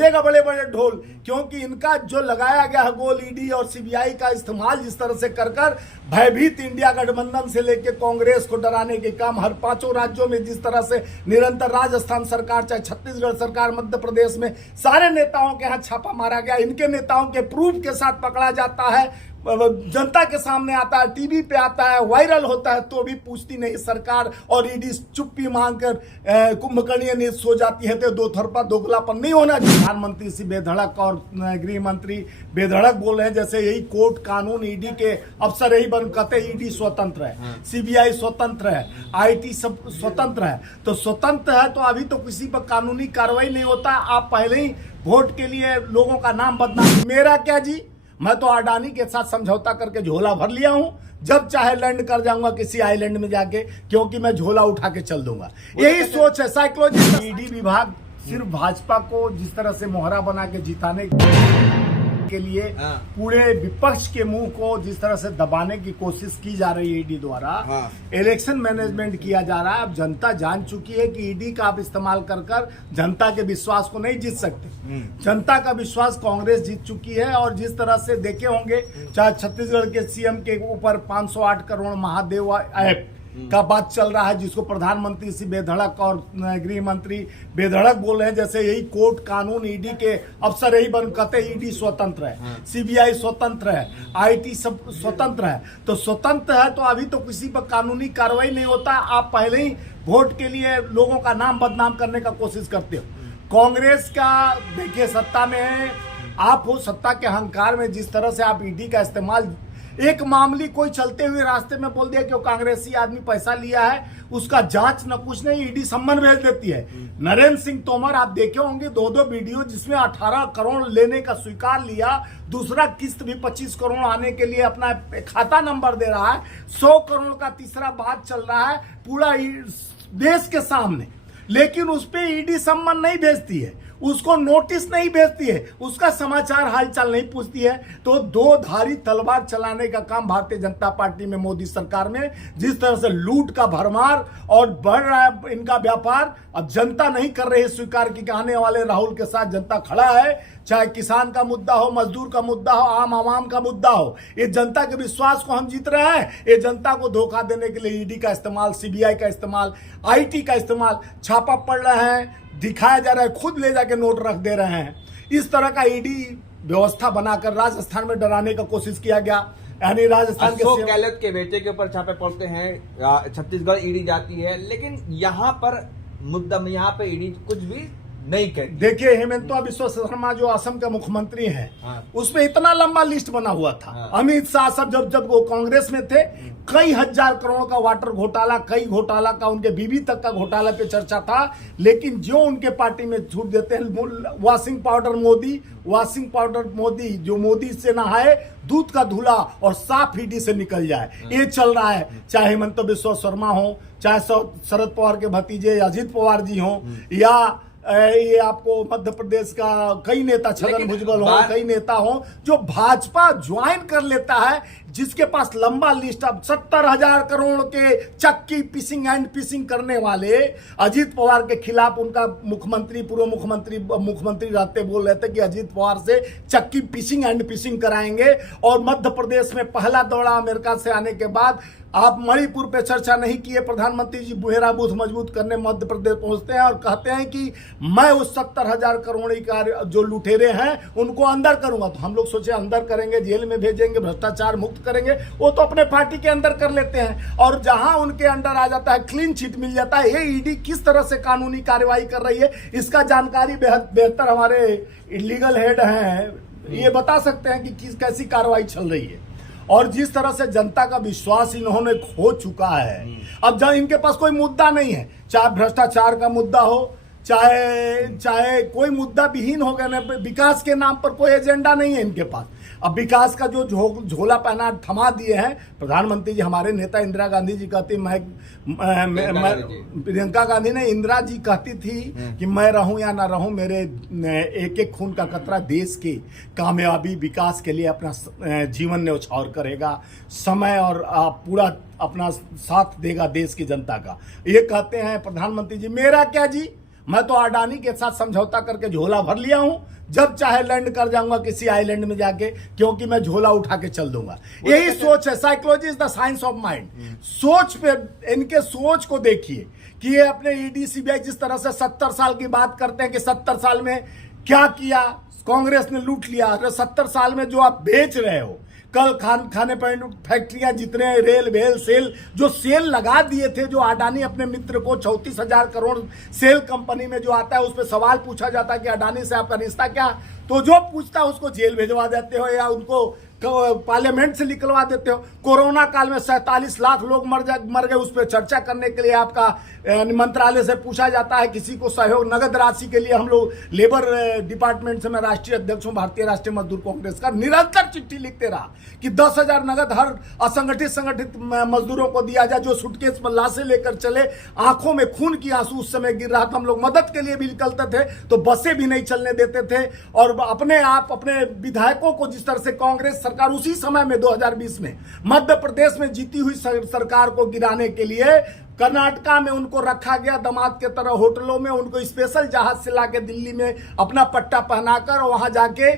बजेगा बड़े बड़े ढोल, क्योंकि इनका जो लगाया गया है गोल ईडी और सीबीआई का इस्तेमाल जिस तरह से कर भयभीत इंडिया गठबंधन से लेकर कांग्रेस को डराने के काम हर 5 राज्यों में जिस तरह से निरंतर, राजस्थान सरकार चाहे छत्तीसगढ़ सरकार, मध्य प्रदेश में सारे नेताओं के यहाँ छापा मारा गया, इनके नेताओं के प्रूफ के साथ पकड़ा जाता है, जनता के सामने आता है, टीवी पे आता है, वायरल होता है, तो भी पूछती नहीं सरकार और ईडी चुप्पी मांगकर कुंभकर्णी नींद सो जाती है। तो दो थरपा दोगलापन नहीं होना चाहिए। प्रधानमंत्री सी बेधड़क और गृह मंत्री बेधड़क बोल रहे हैं जैसे यही कोर्ट कानून ईडी के अफसर यही बन कहते ईडी स्वतंत्र है, सीबीआई स्वतंत्र है, आईटी सब स्वतंत्र है। तो स्वतंत्र है तो अभी तो किसी पर कानूनी कार्रवाई नहीं होता। आप पहले ही वोट के लिए लोगों का नाम बदनाम। मेरा क्या जी, मैं तो अडानी के साथ समझौता करके झोला भर लिया हूं, जब चाहे लैंड कर जाऊंगा किसी आइलैंड में जाके, क्योंकि मैं झोला उठा के चल दूंगा। यही सोच है साइकोलॉजी। ईडी विभाग सिर्फ भाजपा को जिस तरह से मोहरा बना के जिताने के लिए पूरे विपक्ष के मुंह को जिस तरह से दबाने की कोशिश की जा रही है ईडी द्वारा, इलेक्शन मैनेजमेंट किया जा रहा है। अब जनता जान चुकी है कि ईडी का आप इस्तेमाल कर जनता के विश्वास को नहीं जीत सकते। जनता का विश्वास कांग्रेस जीत चुकी है। और जिस तरह से देखे होंगे, चाहे छत्तीसगढ़ के सीएम के ऊपर 508 करोड़ महादेव ऐप का बात चल रहा है, जिसको प्रधानमंत्री सी बेधड़क और गृह मंत्री बेधड़क बोल रहे हैं जैसे यही कोर्ट कानून ईडी के अफसर यही बन कहते ईडी स्वतंत्र है, सीबीआई स्वतंत्र है, आईटी सब स्वतंत्र है। तो स्वतंत्र है तो अभी तो किसी पर कानूनी कार्रवाई नहीं होता। आप पहले ही वोट के लिए लोगों का नाम बदनाम करने का कोशिश करते हो। कांग्रेस का देखिए सत्ता में है, आप हो सत्ता के अहंकार में जिस तरह से आप ईडी का इस्तेमाल, एक मामूली कोई चलते हुए रास्ते में बोल दिया कि वो कांग्रेसी आदमी पैसा लिया है, उसका जांच न कुछ नहीं, ईडी सम्मन भेज देती है। नरेंद्र सिंह तोमर आप देखे होंगे 2 वीडियो जिसमें 18 करोड़ लेने का स्वीकार लिया, दूसरा किस्त भी 25 करोड़ आने के लिए अपना खाता नंबर दे रहा है, 100 करोड़ का तीसरा बात चल रहा है पूरा देश के सामने। लेकिन उस पर ईडी सम्मन नहीं भेजती है, उसको नोटिस नहीं भेजती है, उसका समाचार हालचाल नहीं पूछती है। तो 2 धारी तलवार चलाने का काम भारतीय जनता पार्टी में, मोदी सरकार में जिस तरह से लूट का भरमार और बढ़ रहा है इनका व्यापार, अब जनता नहीं कर रही स्वीकार की आने वाले राहुल के साथ जनता खड़ा है। चाहे किसान का मुद्दा हो, मजदूर का मुद्दा हो, आम आवाम का मुद्दा हो, ये जनता के विश्वास को हम जीत रहे हैं। ये जनता को धोखा देने के लिए ईडी का इस्तेमाल, सीबीआई का इस्तेमाल, आईटी का इस्तेमाल, छापा पड़ रहे हैं, दिखाया जा रहा है, खुद ले जाके नोट रख दे रहे हैं। इस तरह का ईडी व्यवस्था बनाकर राजस्थान में डराने का कोशिश किया गया। यानी राजस्थान के अशोक गहलोत के बेटे के ऊपर छापे पड़ते हैं, छत्तीसगढ़ ईडी जाती है, लेकिन यहाँ पर मुद्दा, यहाँ पे ईडी कुछ भी नहीं कहती। देखिए हेमंत बिश्व शर्मा जो असम के मुख्यमंत्री हैं, उसमें इतना लंबा लिस्ट बना हुआ था। अमित शाह सब जब वो कांग्रेस में थे, कई हजार करोड़ का वाटर घोटाला, कई घोटाला का, उनके बीवी तक का घोटाला पे चर्चा था। लेकिन जो उनके पार्टी में छूट देते हैं, वॉशिंग पाउडर मोदी जो मोदी से नहाए दूध का धुला और साफ ईडी से निकल जाए, ये चल रहा है। चाहे हेमंत बिश्व शर्मा हो, चाहे शरद पवार के भतीजे अजित पवार जी हो, या ये आपको मध्य प्रदेश का कई नेता छगन भुजबल हो, कई नेता हो जो भाजपा ज्वाइन कर लेता है, जिसके पास लंबा लिस्ट। अब 70,000 करोड़ के चक्की पिसिंग एंड पिसिंग करने वाले अजित पवार के खिलाफ उनका मुख्यमंत्री, पूर्व मुख्यमंत्री रहते बोल रहे थे कि अजित पवार से चक्की पिसिंग एंड पिसिंग कराएंगे। और मध्य प्रदेश में पहला दौरा अमेरिका से आने के बाद आप मणिपुर पे चर्चा नहीं किए, प्रधानमंत्री जी बुहेरा बूथ मजबूत करने मध्य प्रदेश पहुंचते हैं और कहते हैं कि मैं उस 70,000 करोड़ का जो लुटेरे हैं उनको अंदर करूंगा। तो हम लोग सोचे अंदर करेंगे, जेल में भेजेंगे, भ्रष्टाचार मुक्त करेंगे, वो तो अपने पार्टी के अंदर कर लेते हैं। और जहां उनके अंडर आ जाता है, क्लीन चिट मिल जाता है। ये ईडी किस तरह से कानूनी कार्रवाई कर रही है, इसका जानकारी बेहतर हमारे लीगल हेड हैं, ये बता सकते हैं कि कैसी कार्रवाई चल रही है। और जिस तरह से जनता का विश्वास इन्होंने खो चुका है, अब जब इनके पास कोई मुद्दा नहीं है, चाहे भ्रष्टाचार का मुद्दा हो, चाहे कोई मुद्दा विहीन हो गया, विकास के नाम पर कोई एजेंडा नहीं है इनके पास। अब विकास का जो झोला पहना थमा दिए हैं प्रधानमंत्री जी, हमारे नेता इंदिरा गांधी जी कहती, प्रियंका गांधी ने, इंदिरा जी कहती थी कि मैं रहूं या ना रहूं, मेरे एक एक खून का कतरा देश की कामयाबी विकास के लिए अपना जीवन न्यौछावर करेगा, समय और पूरा अपना साथ देगा देश की जनता का, ये कहते हैं प्रधानमंत्री जी। मेरा क्या जी, मैं तो अडानी के साथ समझौता करके झोला भर लिया हूं, जब चाहे लैंड कर जाऊंगा किसी आइलैंड में जाके, क्योंकि मैं झोला उठा के चल दूंगा। यही सोच है। Psychology is the science of mind. सोच पे, इनके सोच को देखिए कि ये अपने ईडी सीबीआई जिस तरह से 70 साल की बात करते हैं कि 70 साल में क्या किया, कांग्रेस ने लूट लिया। अरे 70 साल में जो आप बेच रहे हो, कल खाने पीने फैक्ट्रियां, जितने रेल वेल सेल जो सेल लगा दिए थे, जो अडानी अपने मित्र को 34,000 करोड़ सेल कंपनी में जो आता है, उस पर सवाल पूछा जाता है कि अडानी से आपका रिश्ता क्या, तो जो पूछता है उसको जेल भेजवा देते हो या उनको पार्लियामेंट से निकलवा देते हो। कोरोना काल में 47 लाख लोग मर गए, उस पर चर्चा करने के लिए आपका मंत्रालय से पूछा जाता है किसी को सहयोग नगद राशि के लिए। हम लोग लेबर डिपार्टमेंट से, मैं राष्ट्रीय अध्यक्ष हूं भारतीय राष्ट्रीय मजदूर कांग्रेस का, निरंतर चिट्ठी लिखते रहा कि 10,000 नगद हर असंगठित संगठित मजदूरों को दिया जाए। जो सूटकेस पर लाशें लेकर चले, आंखों में खून की आंसू उस समय गिर रहा था, हम लोग मदद के लिए भी निकलते थे तो बसें भी नहीं चलने देते थे। और अपने विधायकों को जिस तरह से कांग्रेस सरकार उसी समय में 2020 में मध्य प्रदेश में जीती हुई सरकार को गिराने के लिए कर्नाटका में उनको रखा गया दामाद के तरह, होटलों में उनको स्पेशल जहाज से लाके दिल्ली में अपना पट्टा पहनाकर वहां जाके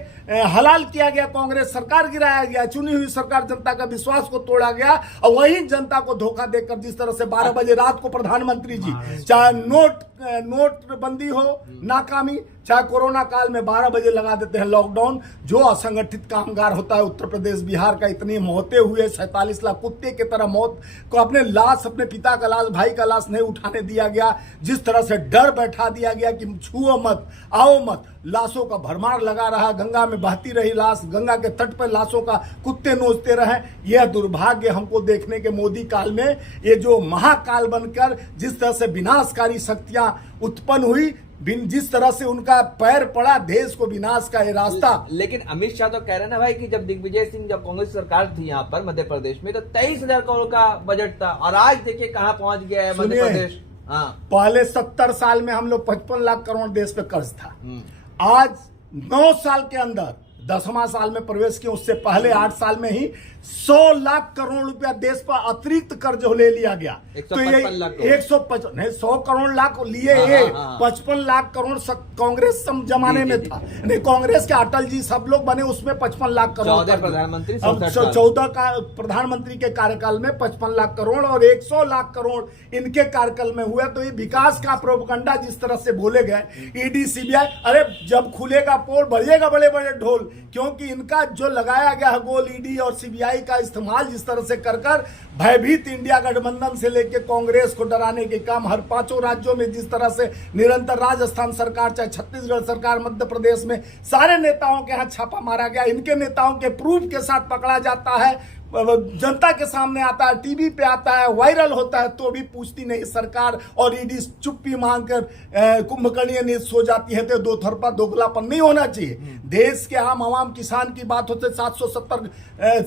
हलाल किया गया, कांग्रेस सरकार गिराया गया, चुनी हुई सरकार, जनता का विश्वास को तोड़ा गया। और वही जनता को धोखा देकर जिस तरह से 12 बजे रात को प्रधानमंत्री जी, चाहे नोटबंदी हो, नाकामी, चाहे कोरोना काल में 12 बजे लगा देते हैं लॉकडाउन। जो असंगठित कामगार होता है उत्तर प्रदेश बिहार का, इतनी मौतें हुए, 47 लाख कुत्ते की तरह मौत को, अपने लाश, अपने पिता का लाश, भाई का लाश नहीं उठाने दिया गया, जिस तरह से डर बैठा दिया गया कि छुओ मत, आओ मत, लाशों का भरमार लगा रहा, गंगा में बहती रही लाश, गंगा के तट पर लाशों का कुत्ते नोचते रहे। यह दुर्भाग्य हमको देखने के मोदी काल में, ये जो महाकाल बनकर जिस तरह से विनाशकारी शक्तियां उत्पन्न हुई, जिस तरह से उनका पैर पड़ा देश को विनाश का ये रास्ता। लेकिन अमित शाह तो कह रहे हैं ना भाई कि जब दिग्विजय सिंह, जब कांग्रेस सरकार थी यहाँ पर मध्य प्रदेश में, तो 23,000 करोड़ का बजट था, और आज देखिए कहाँ पहुंच गया है मध्य प्रदेश। हाँ, पहले 70 साल में हम लोग 55 लाख करोड़ देश पे कर्ज था। आज 9 साल के अंदर 10वां साल में प्रवेश किया, उससे पहले 8 साल में ही 100 लाख करोड़ रुपया देश पर अतिरिक्त कर्ज ले लिया गया। तो ये 100 करोड़ लाख लिए, ये 55 लाख करोड़ कांग्रेस जमाने में था। नहीं, कांग्रेस के अटल जी सब लोग बने, उसमें 55 लाख करोड़, 14 प्रधानमंत्री के कार्यकाल में 55 लाख करोड़ और 100 लाख करोड़ इनके कार्यकाल में हुआ। तो ये विकास का प्रोपगंडा जिस तरह से बोले गए, ईडी सीबीआई, अरे जब खुलेगा पोल बजेगा बड़े बड़े ढोल, क्योंकि इनका जो लगाया गया है गोल, ईडी और सीबीआई का इस्तेमाल जिस तरह से कर भयभीत इंडिया गठबंधन से लेकर कांग्रेस को डराने के काम, हर 5 राज्यों में जिस तरह से निरंतर, राजस्थान सरकार, चाहे छत्तीसगढ़ सरकार, मध्य प्रदेश में सारे नेताओं के यहाँ छापा मारा गया। इनके नेताओं के प्रूफ के साथ पकड़ा जाता है, जनता के सामने आता है, टीवी पे आता है, वायरल होता है, तो भी पूछती नहीं सरकार। और ईडी चुप्पी मांगकर कुंभकर्णी नींद सो जाती है। तो दो तरफा दोगलापन नहीं होना चाहिए। देश के आम किसान की बात होते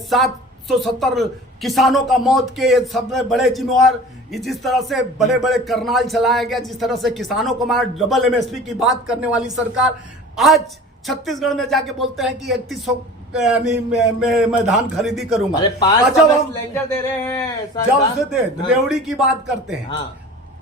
770 किसानों का मौत के सबसे बड़े जिम्मेवार, जिस तरह से बड़े बड़े करनाल चलाया गया, जिस तरह से किसानों को मारा, डबल MSP की बात करने वाली सरकार आज छत्तीसगढ़ में जाके बोलते हैं कि 3100 मैं धान खरीदी करूंगा। जब हम सिलेंडर दे रहे हैं, जब से रेवड़ी की बात करते हैं,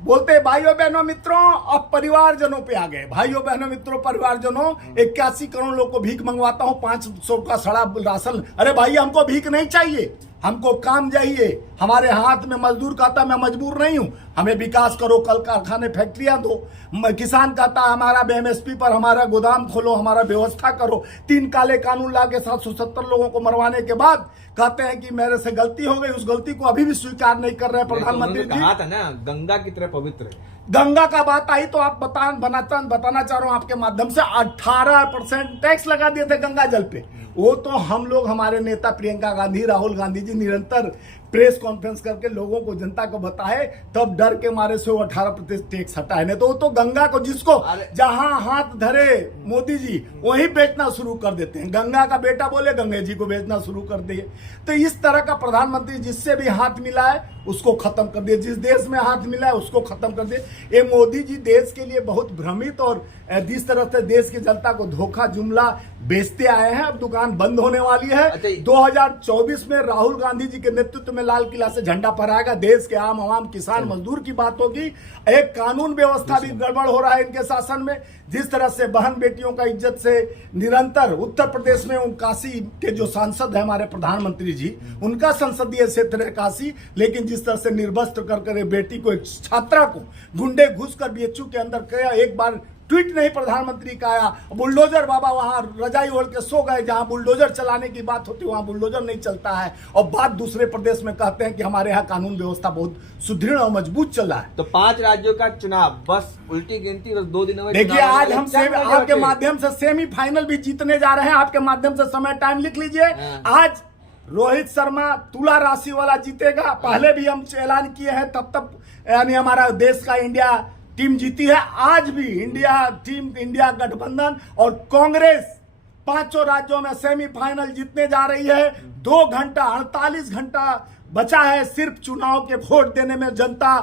बोलते हैं भाइयों बहनों मित्रों, अब परिवारजनों पे आ गए। भाइयों बहनों मित्रों परिवारजनों, 81 करोड़ लोग को भीख मंगवाता हूं, 500 का सड़ा राशन। अरे भाई हमको भीख नहीं चाहिए, हमको काम चाहिए। हमारे हाथ में मजदूर कहता मैं मजबूर नहीं हूं, हमें विकास करो, कल कारखाने फैक्ट्रियां दो। किसान कहता हमारा MSP पर हमारा गोदाम खोलो, हमारा व्यवस्था करो। 3 काले कानून लाके 770 लोगों को मरवाने के बाद कहते हैं कि मेरे से गलती हो गई। उस गलती को अभी भी स्वीकार नहीं कर रहे प्रधानमंत्री जी। कहा था ना गंगा की तरह पवित्र है। गंगा का बात आई तो आप बताना चाह रहा हूं आपके माध्यम से, 18% टैक्स लगा दिए थे गंगा जल पे। वो तो हम लोग, हमारे नेता प्रियंका गांधी, राहुल गांधी जी निरंतर प्रेस कॉन्फ्रेंस करके लोगों को, जनता को बताए, तब डर के मारे से वो 18% टैक्स हटाए। नहीं तो गंगा को जिसको जहां हाथ धरे मोदी जी वही बेचना शुरू कर देते हैं। गंगा का बेटा बोले गंगा जी को बेचना शुरू कर दिए। तो इस तरह का प्रधानमंत्री जिससे भी हाथ मिला है उसको खत्म कर दिए, जिस देश में हाथ मिला है उसको खत्म कर दिए। ये मोदी जी देश के लिए बहुत भ्रमित और जिस तरह से देश की जनता को धोखा जुमला बेचते आए हैं। अब दुकान बंद होने वाली है। 2024 में राहुल गांधी जी के नेतृत्व में में लाल किला से झंडा फहराएगा। देश के आम आवाम किसान मजदूर की बात होगी। एक कानून व्यवस्था भी गड़बड़ हो रहा है इनके शासन में। जिस तरह से बहन बेटियों का इज्जत से निरंतर उत्तर प्रदेश में काशी के जो सांसद है हमारे प्रधानमंत्री जी, उनका संसदीय क्षेत्र है काशी, लेकिन जिस तरह से निर्वस्त्र कर बेटी को, एक छात्रा को गुंडे घुसकर बीएचयू के अंदर किया। एक बार ट्वीट नहीं प्रधानमंत्री का आया, बुलडोजर बाबा वहां रजाई ओढ़ के सो गए। जहां बुलडोजर चलाने की बात होती है वहां बुलडोजर नहीं चलता है, और बात दूसरे प्रदेश में कहते हैं कि हमारे यहाँ कानून व्यवस्था बहुत सुदृढ़ और मजबूत चला है। तो 5 राज्यों का चुनाव बस उल्टी गिनती, बस 2 दिनों में। देखिए आज हम आपके माध्यम से सेमीफाइनल भी जीतने जा रहे हैं। आपके माध्यम से समय टाइम लिख लीजिए। आज रोहित शर्मा तुला राशि वाला जीतेगा। पहले भी हम ऐलान किए हैं, तब यानी हमारा देश का इंडिया टीम जीती है। आज भी इंडिया गठबंधन और कांग्रेस 5 राज्यों में सेमीफाइनल जीतने जा रही है। 2 घंटा 48 घंटा बचा है सिर्फ चुनाव के वोट देने में। जनता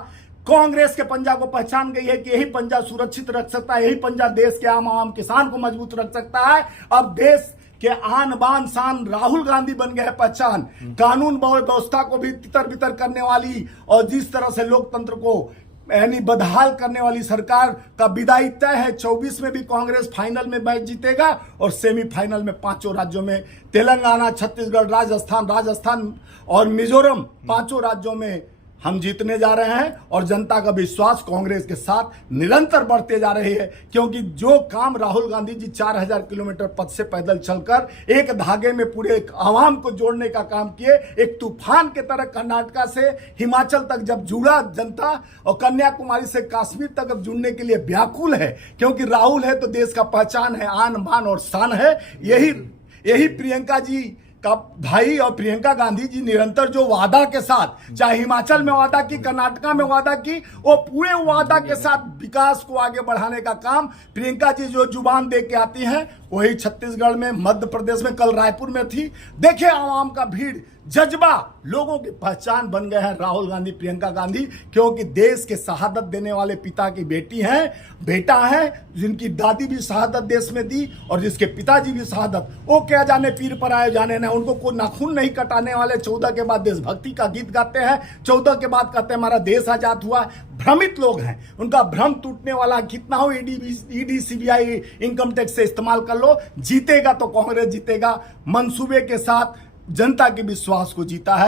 कांग्रेस के पंजा को पहचान गई है कि यही पंजा सुरक्षित रख सकता है, यही पंजा देश के आम किसान को मजबूत रख सकता है। अब देश के आन बान शान राहुल गांधी बन गए पहचान। कानून व्यवस्था को भी तितर बितर करने वाली और जिस तरह से लोकतंत्र को यानी बदहाल करने वाली सरकार का विदाई तय है। 24 में भी कांग्रेस फाइनल में मैच जीतेगा और सेमीफाइनल में 5 राज्यों में तेलंगाना, छत्तीसगढ़, राजस्थान और मिजोरम 5 राज्यों में हम जीतने जा रहे हैं। और जनता का विश्वास कांग्रेस के साथ निरंतर बढ़ते जा रही है, क्योंकि जो काम राहुल गांधी जी 4000 किलोमीटर पथ से पैदल चलकर एक धागे में पूरे एक आवाम को जोड़ने का काम किए, एक तूफान के तरह कर्नाटका से हिमाचल तक जब जुड़ा जनता और कन्याकुमारी से कश्मीर तक अब जुड़ने के लिए व्याकुल है, क्योंकि राहुल है तो देश का पहचान है, आन बान और शान है। यही प्रियंका जी का भाई और प्रियंका गांधी जी निरंतर जो वादा के साथ, चाहे हिमाचल में वादा की, कर्नाटका में वादा की, वो पूरे वादा के साथ विकास को आगे बढ़ाने का काम प्रियंका जी जो जुबान दे के आती हैं, वही छत्तीसगढ़ में, मध्य प्रदेश में, कल रायपुर में थी। देखिए आवाम का भीड़, जज्बा, लोगों की पहचान बन गए हैं राहुल गांधी, प्रियंका गांधी, क्योंकि देश के शहादत देने वाले पिता की बेटी हैं, बेटा है, जिनकी दादी भी शहादत देश में दी और जिसके पिताजी भी शहादत। वो क्या जाने पीर पर आए जाने ना, उनको कोई नाखून नहीं कटाने वाले। 14 के बाद देशभक्ति का गीत गाते हैं, 14 के बाद कहते हैं हमारा देश आजाद हुआ। भ्रमित लोग हैं, उनका भ्रम टूटने वाला। कितना हो ईडी सीबीआई इनकम टैक्स से इस्तेमाल कर लो, जीतेगा तो कांग्रेस जीतेगा। मंसूबे के साथ जनता के विश्वास को जीता है।